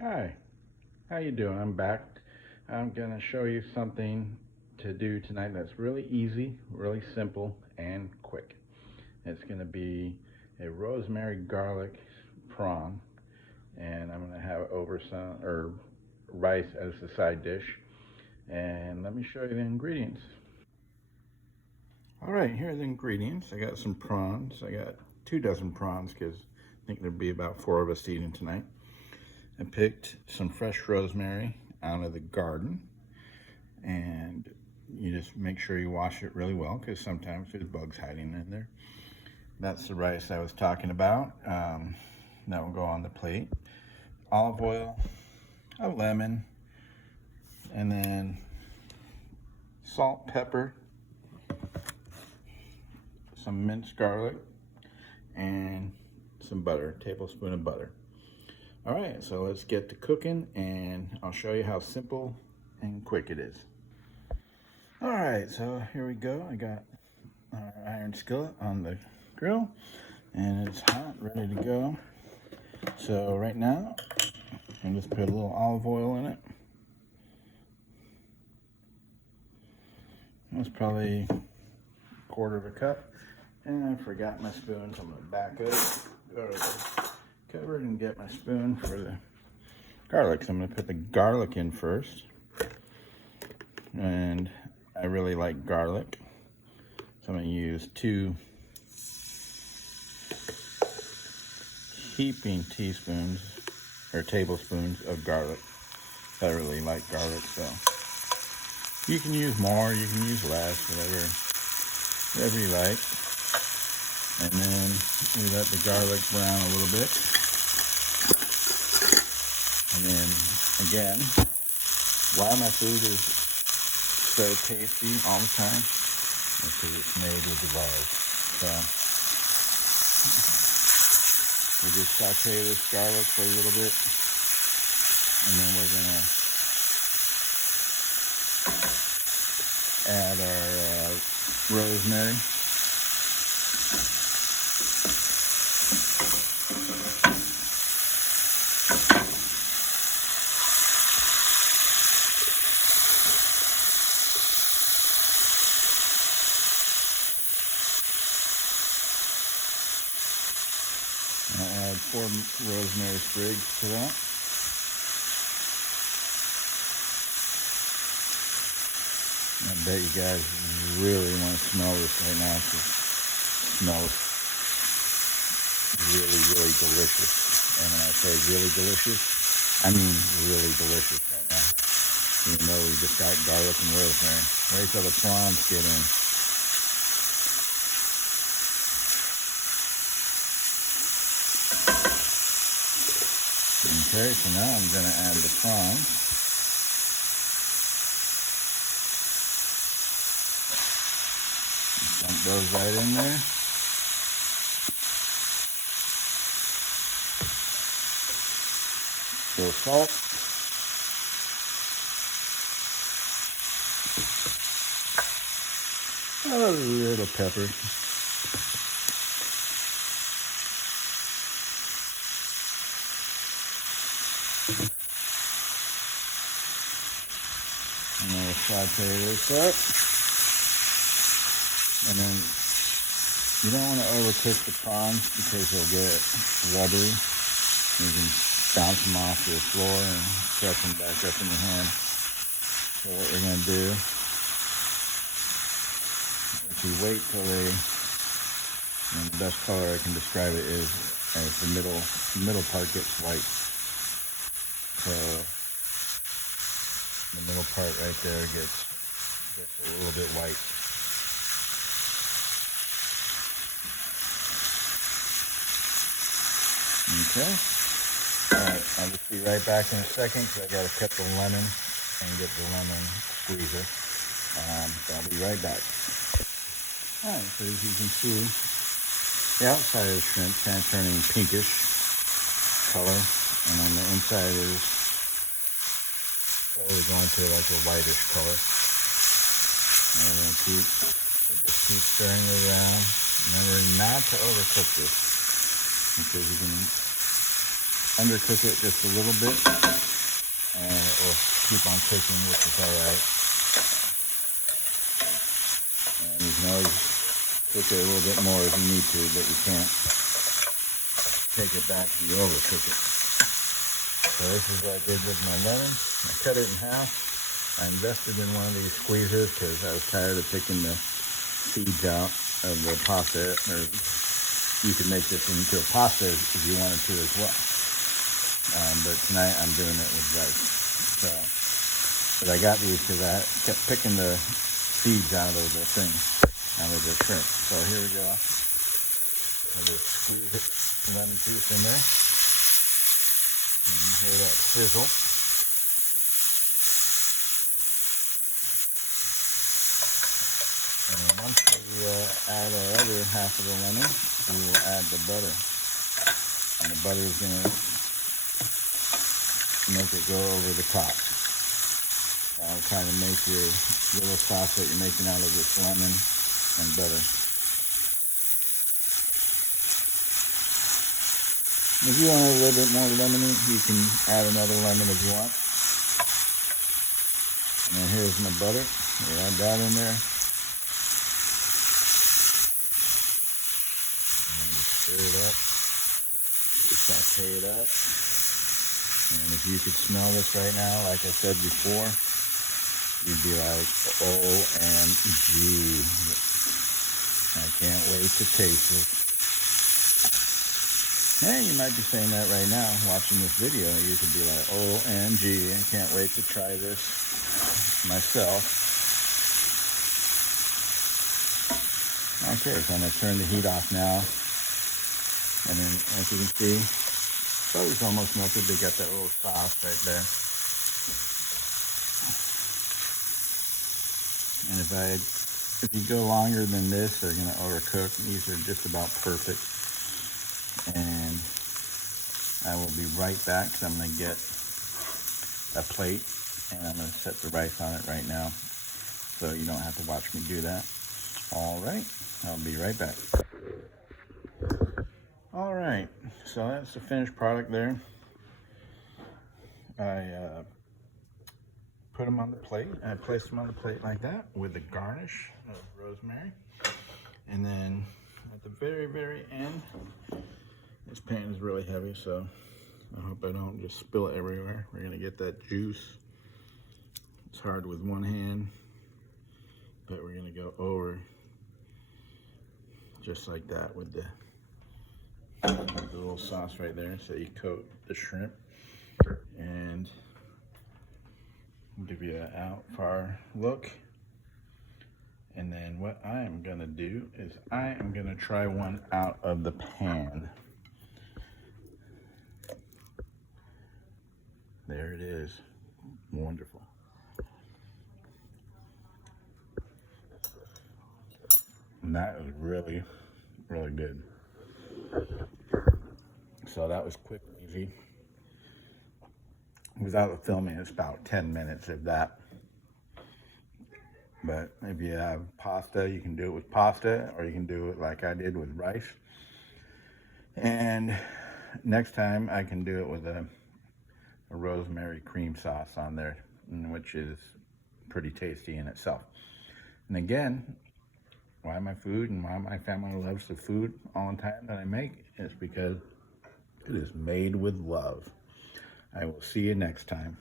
Hi, how you doing? I'm back. I'm gonna show you something to do tonight that's really easy, really simple, and quick. It's gonna be a rosemary garlic prawn, and I'm gonna have over some or rice as the side dish. And let me show you the ingredients. All right, here are the ingredients. I got some prawns. I got 2 dozen prawns because I think there'd be about 4 of us eating tonight. I picked some fresh rosemary out of the garden, and you just make sure you wash it really well because sometimes there's bugs hiding in there. That's the rice I was talking about. That will go on the plate. Olive oil, a lemon, and then salt, pepper, some minced garlic, and some butter, a tablespoon of butter. All right, so let's get to cooking, and I'll show you how simple and quick it is. All right, so here we go. I got our iron skillet on the grill, and it's hot, ready to go. So right now, I'm just put a little olive oil in it. That's probably a quarter of a cup. And I forgot my spoon, so I'm gonna back up, go to the cupboard and get my spoon for the garlic. So I'm gonna put the garlic in first. And I really like garlic. So I'm gonna use 2 heaping teaspoons or tablespoons of garlic. I really like garlic, so you can use more, you can use less, whatever you like. And then we let the garlic brown a little bit. And then again, why my food is so tasty all the time is because it's made with love. So we just saute this garlic for a little bit, and then we're gonna add our rosemary. I'll add 4 rosemary sprigs to that. I bet you guys really want to smell this right now because it smells really, really delicious. And when I say really delicious, I mean really delicious right now. Even though we just got garlic and rosemary. Wait till the prawns get in. Okay, so now I'm going to add the prawns. Dump those right in there. Little salt. A little pepper. And then we'll saute this up. And then you don't want to overcook the prawns because they'll get rubbery. You can bounce them off the floor and crush them back up in your hand. So what we're going to do is we wait till and the best color I can describe it is as the middle part gets white. So the middle part right there gets a little bit white. Okay. Alright, I'll just be right back in a second because I got to cut the lemon and get the lemon squeezer. So I'll be right back. Alright, so as you can see, the outside of the shrimp kind of turning pinkish color, and then the inside is slowly going to like a whitish color. And we're going to just keep stirring it around. Remember not to overcook this because you can undercook it just a little bit, and it will keep on cooking, which is all right. And you can always cook it a little bit more if you need to, but you can't take it back if you overcook it. So this is what I did with my lemon. I cut it in half. I invested in one of these squeezers because I was tired of picking the seeds out of the pasta. Or you could make this into a pasta if you wanted to as well. But tonight I'm doing it with rice. So, but I got these because I kept picking the seeds out of the thing, out of the shrimp. So here we go. I'll just squeeze it, lemon juice in there. And you hear that sizzle. And then once we add our other half of the lemon, we will add the butter. And the butter is going to make it go over the top. I'll try to make your little sauce that you're making out of this lemon and butter. If you want a little bit more lemony, you can add another lemon if you want. And then here's my butter. We add that in there. Stir it up, saute it up, and if you could smell this right now, like I said before, you'd be like, OMG, I can't wait to taste it. Hey, you might be saying that right now, watching this video. You could be like, OMG, I can't wait to try this myself. Okay, so I'm going to turn the heat off now. And then, as you can see, butter's almost melted. They got that little sauce right there. And if you go longer than this, they're going to overcook. These are just about perfect. And I will be right back because I'm going to get a plate and I'm going to set the rice on it right now. So you don't have to watch me do that. All right, I'll be right back. All right, so that's the finished product there. I put them on the plate. I placed them on the plate like that with the garnish of rosemary. And then at the very, very end, this pan is really heavy, so I hope I don't just spill it everywhere. We're gonna get that juice. It's hard with one hand, but we're gonna go over just like that with the little sauce right there. So you coat the shrimp and give you an out far look. And then what I am gonna do is I am gonna try one out of the pan. There it is. Wonderful. And that is really, really good. So that was quick and easy. Without the filming, it's about 10 minutes, if that. But if you have pasta, you can do it with pasta, or you can do it like I did with rice. And next time I can do it with a rosemary cream sauce on there, which is pretty tasty in itself. And again, why my food and why my family loves the food all the time that I make is because it is made with love. I will see you next time.